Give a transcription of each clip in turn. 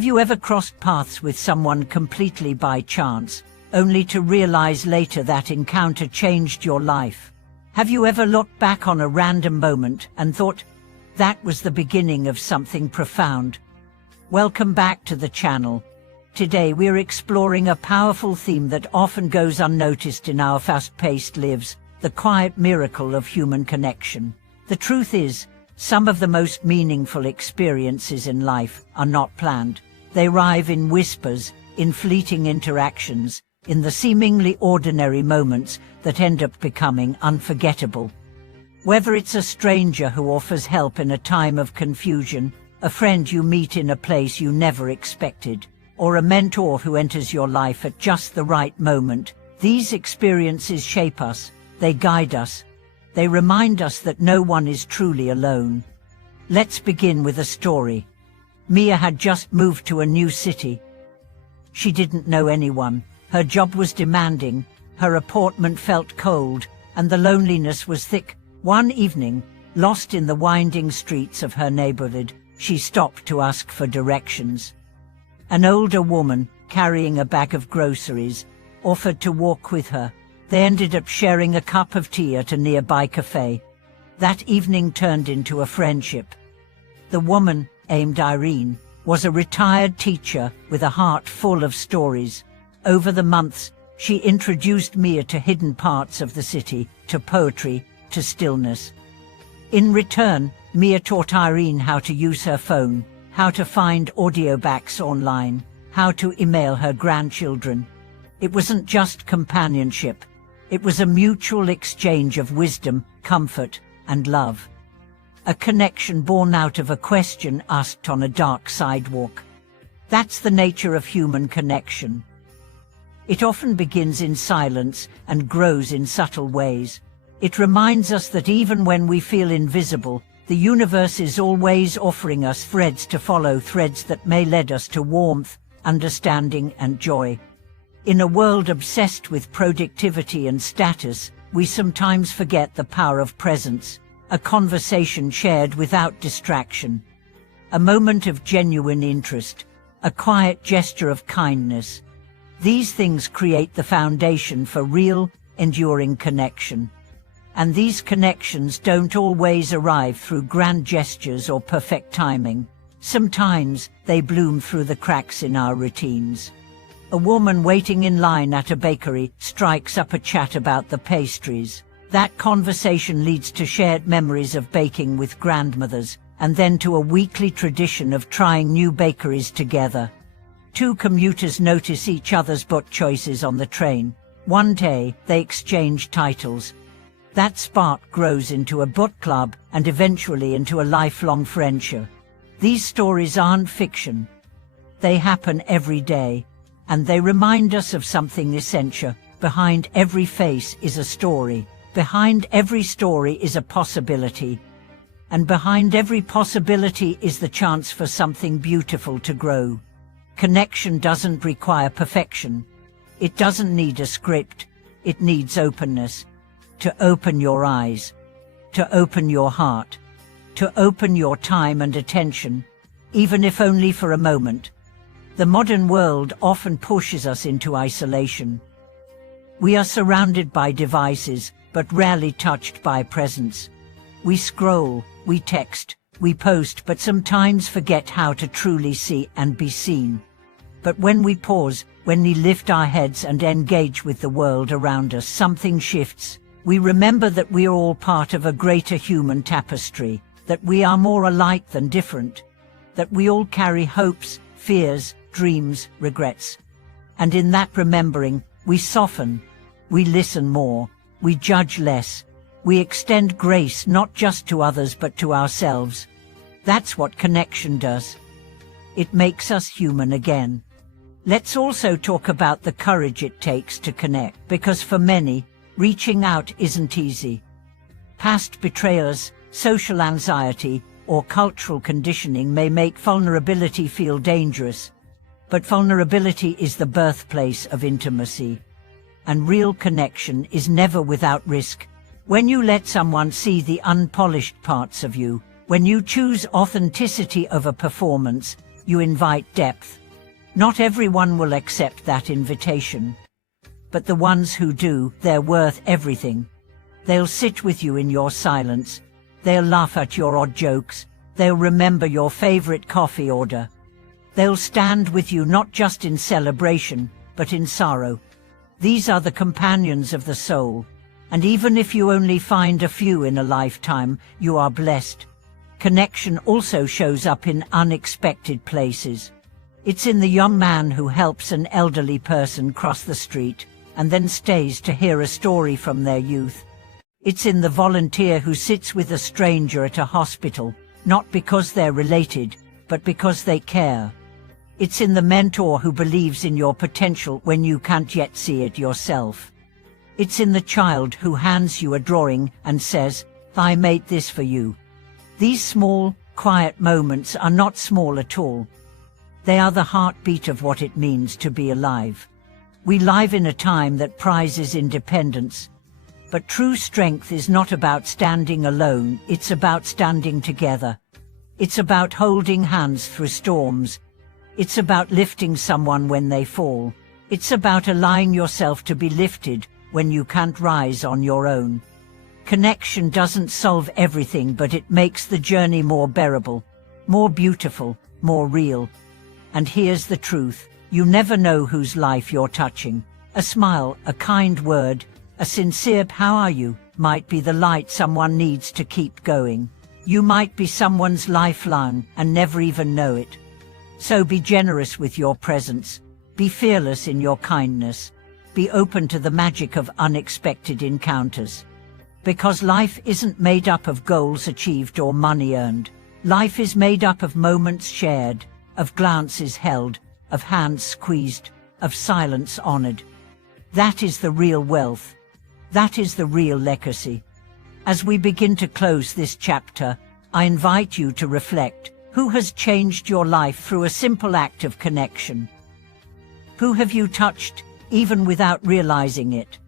Have you ever crossed paths with someone completely by chance, only to realize later that encounter changed your life? Have you ever looked back on a random moment and thought, that was the beginning of something profound? Welcome back to the channel. Today we're exploring a powerful theme that often goes unnoticed in our fast-paced lives, the quiet miracle of human connection. The truth is, some of the most meaningful experiences in life are not planned. They arrive in whispers, in fleeting interactions, in the seemingly ordinary moments that end up becoming unforgettable. Whether it's a stranger who offers help in a time of confusion, a friend you meet in a place you never expected, or a mentor who enters your life at just the right moment, these experiences shape us, they guide us, they remind us that no one is truly alone. Let's begin with a story. Mia had just moved to a new city. She didn't know anyone, her job was demanding, her apartment felt cold, and the loneliness was thick. One evening, lost in the winding streets of her neighborhood, she stopped to ask for directions. An older woman, carrying a bag of groceries, offered to walk with her. They ended up sharing a cup of tea at a nearby cafe. That evening turned into a friendship. The woman, named Irene, was a retired teacher with a heart full of stories. Over the months, she introduced Mia to hidden parts of the city, to poetry, to stillness. In return, Mia taught Irene how to use her phone, how to find audiobooks online, how to email her grandchildren. It wasn't just companionship. It was a mutual exchange of wisdom, comfort, and love. A connection born out of a question asked on a dark sidewalk. That's the nature of human connection. It often begins in silence and grows in subtle ways. It reminds us that even when we feel invisible, the universe is always offering us threads to follow, threads that may lead us to warmth, understanding, and joy. In a world obsessed with productivity and status, we sometimes forget the power of presence, a conversation shared without distraction, a moment of genuine interest, a quiet gesture of kindness. These things create the foundation for real, enduring connection. And these connections don't always arrive through grand gestures or perfect timing. Sometimes they bloom through the cracks in our routines. A woman waiting in line at a bakery strikes up a chat about the pastries. That conversation leads to shared memories of baking with grandmothers, and then to a weekly tradition of trying new bakeries together. Two commuters notice each other's book choices on the train. One day, they exchange titles. That spark grows into a book club and eventually into a lifelong friendship. These stories aren't fiction. They happen every day. And they remind us of something essential. Behind every face is a story. Behind every story is a possibility. And behind every possibility is the chance for something beautiful to grow. Connection doesn't require perfection. It doesn't need a script. It needs openness. To open your eyes. To open your heart. To open your time and attention, even if only for a moment. The modern world often pushes us into isolation. We are surrounded by devices, but rarely touched by presence. We scroll, we text, we post, but sometimes forget how to truly see and be seen. But when we pause, when we lift our heads and engage with the world around us, something shifts. We remember that we are all part of a greater human tapestry, that we are more alike than different, that we all carry hopes, fears, dreams, regrets. And in that remembering, we soften, we listen more, we judge less, we extend grace not just to others but to ourselves. That's what connection does. It makes us human again. Let's also talk about the courage it takes to connect, because for many, reaching out isn't easy. Past betrayals, social anxiety, or cultural conditioning may make vulnerability feel dangerous. But vulnerability is the birthplace of intimacy. And real connection is never without risk. When you let someone see the unpolished parts of you, when you choose authenticity over performance, you invite depth. Not everyone will accept that invitation. But the ones who do, they're worth everything. They'll sit with you in your silence. They'll laugh at your odd jokes. They'll remember your favorite coffee order. They'll stand with you not just in celebration, but in sorrow. These are the companions of the soul. And even if you only find a few in a lifetime, you are blessed. Connection also shows up in unexpected places. It's in the young man who helps an elderly person cross the street, and then stays to hear a story from their youth. It's in the volunteer who sits with a stranger at a hospital, not because they're related, but because they care. It's in the mentor who believes in your potential when you can't yet see it yourself. It's in the child who hands you a drawing and says, "I made this for you." These small, quiet moments are not small at all. They are the heartbeat of what it means to be alive. We live in a time that prizes independence. But true strength is not about standing alone, it's about standing together. It's about holding hands through storms. It's about lifting someone when they fall. It's about allowing yourself to be lifted when you can't rise on your own. Connection doesn't solve everything, but it makes the journey more bearable, more beautiful, more real. And here's the truth, you never know whose life you're touching. A smile, a kind word, a sincere "how are you" might be the light someone needs to keep going. You might be someone's lifeline and never even know it. So be generous with your presence. Be fearless in your kindness. Be open to the magic of unexpected encounters. Because life isn't made up of goals achieved or money earned. Life is made up of moments shared, of glances held, of hands squeezed, of silence honored. That is the real wealth. That is the real legacy. As we begin to close this chapter, I invite you to reflect. Who has changed your life through a simple act of connection? Who have you touched, even without realizing it?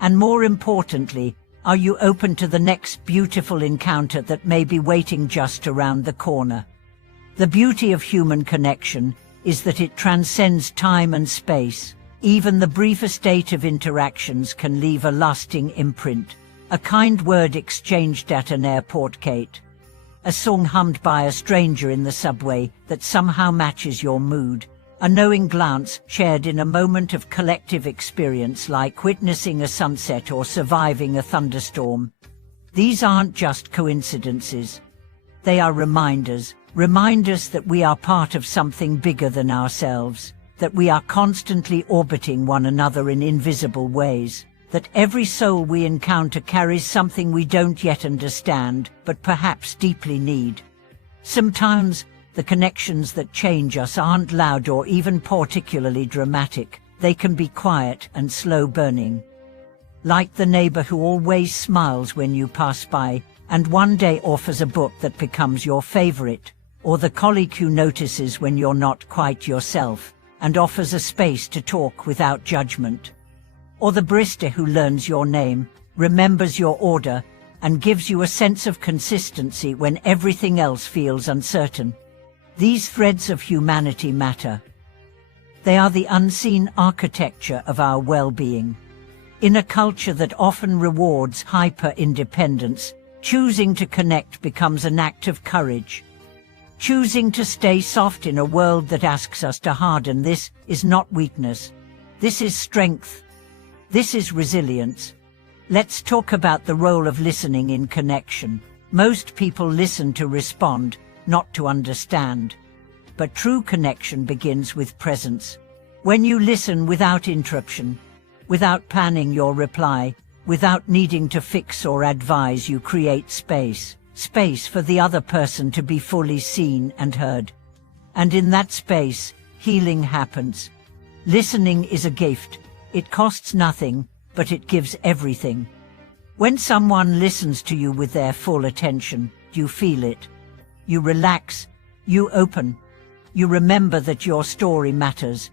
And more importantly, are you open to the next beautiful encounter that may be waiting just around the corner? The beauty of human connection is that it transcends time and space. Even the briefest state of interactions can leave a lasting imprint. A kind word exchanged at an airport gate. A song hummed by a stranger in the subway that somehow matches your mood. A knowing glance shared in a moment of collective experience, like witnessing a sunset or surviving a thunderstorm. These aren't just coincidences. They are reminders that we are part of something bigger than ourselves, that we are constantly orbiting one another in invisible ways, that every soul we encounter carries something we don't yet understand, but perhaps deeply need. Sometimes, the connections that change us aren't loud or even particularly dramatic. They can be quiet and slow-burning. Like the neighbor who always smiles when you pass by, and one day offers a book that becomes your favorite, or the colleague who notices when you're not quite yourself, and offers a space to talk without judgment. Or the barista who learns your name, remembers your order, and gives you a sense of consistency when everything else feels uncertain. These threads of humanity matter. They are the unseen architecture of our well-being. In a culture that often rewards hyper-independence, choosing to connect becomes an act of courage. Choosing to stay soft in a world that asks us to harden. This is not weakness. This is strength. This is resilience. Let's talk about the role of listening in connection. Most people listen to respond, not to understand. But true connection begins with presence. When you listen without interruption, without planning your reply, without needing to fix or advise, you create space. Space for the other person to be fully seen and heard. And in that space, healing happens. Listening is a gift. It costs nothing, but it gives everything. When someone listens to you with their full attention, you feel it. You relax, you open, you remember that your story matters.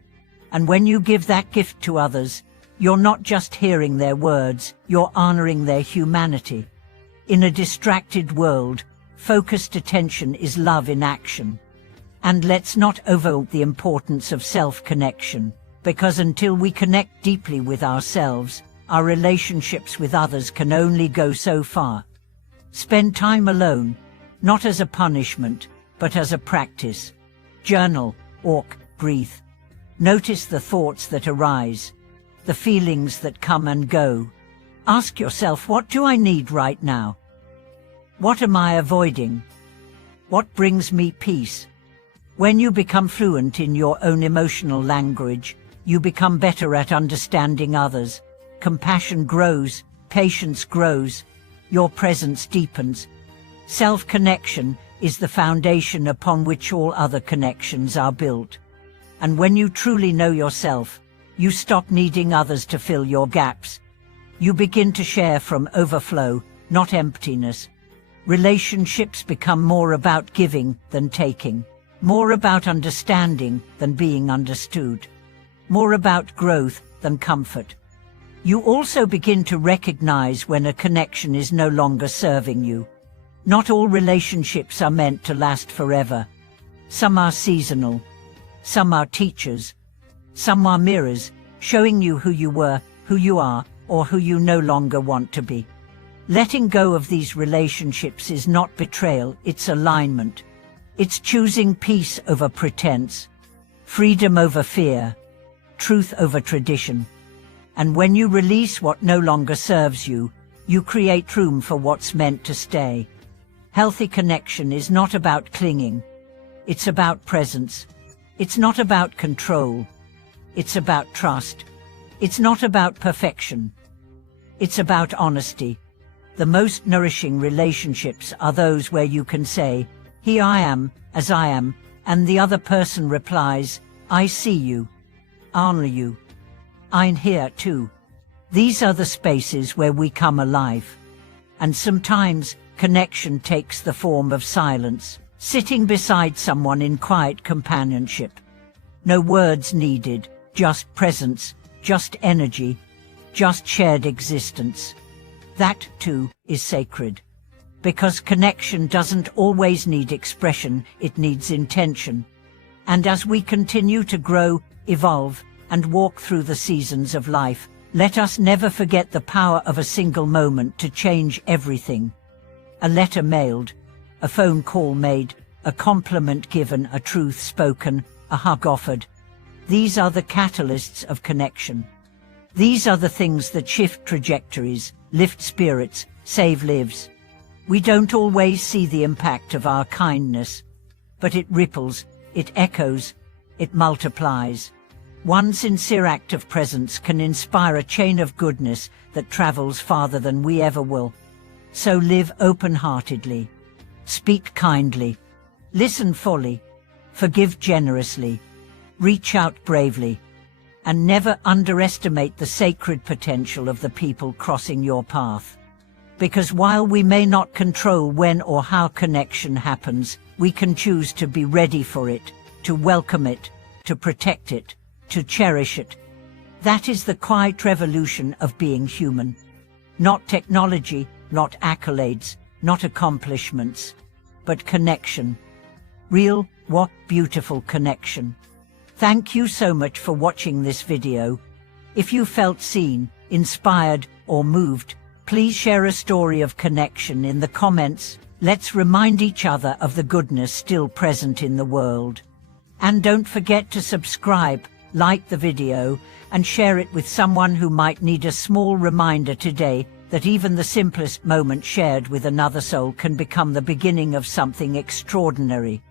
And when you give that gift to others, you're not just hearing their words, you're honoring their humanity. In a distracted world, focused attention is love in action. And let's not overlook the importance of self-connection, because until we connect deeply with ourselves, our relationships with others can only go so far. Spend time alone, not as a punishment, but as a practice. Journal, walk, breathe. Notice the thoughts that arise, the feelings that come and go. Ask yourself, what do I need right now? What am I avoiding? What brings me peace? When you become fluent in your own emotional language, you become better at understanding others. Compassion grows, patience grows, your presence deepens. Self-connection is the foundation upon which all other connections are built. And when you truly know yourself, you stop needing others to fill your gaps. You begin to share from overflow, not emptiness. Relationships become more about giving than taking, more about understanding than being understood, more about growth than comfort. You also begin to recognize when a connection is no longer serving you. Not all relationships are meant to last forever. Some are seasonal. Some are teachers. Some are mirrors, showing you who you were, who you are, or who you no longer want to be. Letting go of these relationships is not betrayal, it's alignment. It's choosing peace over pretense, freedom over fear, truth over tradition. And when you release what no longer serves you, you create room for what's meant to stay. Healthy connection is not about clinging. It's about presence. It's not about control. It's about trust. It's not about perfection. It's about honesty. The most nourishing relationships are those where you can say, "Here I am, as I am," and the other person replies, "I see you, honor you, I'm here too." These are the spaces where we come alive. And sometimes connection takes the form of silence, sitting beside someone in quiet companionship. No words needed, just presence, just energy, just shared existence. That too is sacred. Because connection doesn't always need expression, it needs intention. And as we continue to grow, evolve, and walk through the seasons of life, let us never forget the power of a single moment to change everything. A letter mailed, a phone call made, a compliment given, a truth spoken, a hug offered. These are the catalysts of connection. These are the things that shift trajectories, lift spirits, save lives. We don't always see the impact of our kindness, but it ripples, it echoes, it multiplies. One sincere act of presence can inspire a chain of goodness that travels farther than we ever will. So live open-heartedly, speak kindly, listen fully, forgive generously, reach out bravely, and never underestimate the sacred potential of the people crossing your path. Because while we may not control when or how connection happens, we can choose to be ready for it, to welcome it, to protect it, to cherish it. That is the quiet revolution of being human. Not technology, not accolades, not accomplishments, but connection. Real, what beautiful connection. Thank you so much for watching this video. If you felt seen, inspired, or moved, please share a story of connection in the comments. Let's remind each other of the goodness still present in the world. And don't forget to subscribe, like the video, and share it with someone who might need a small reminder today that even the simplest moment shared with another soul can become the beginning of something extraordinary.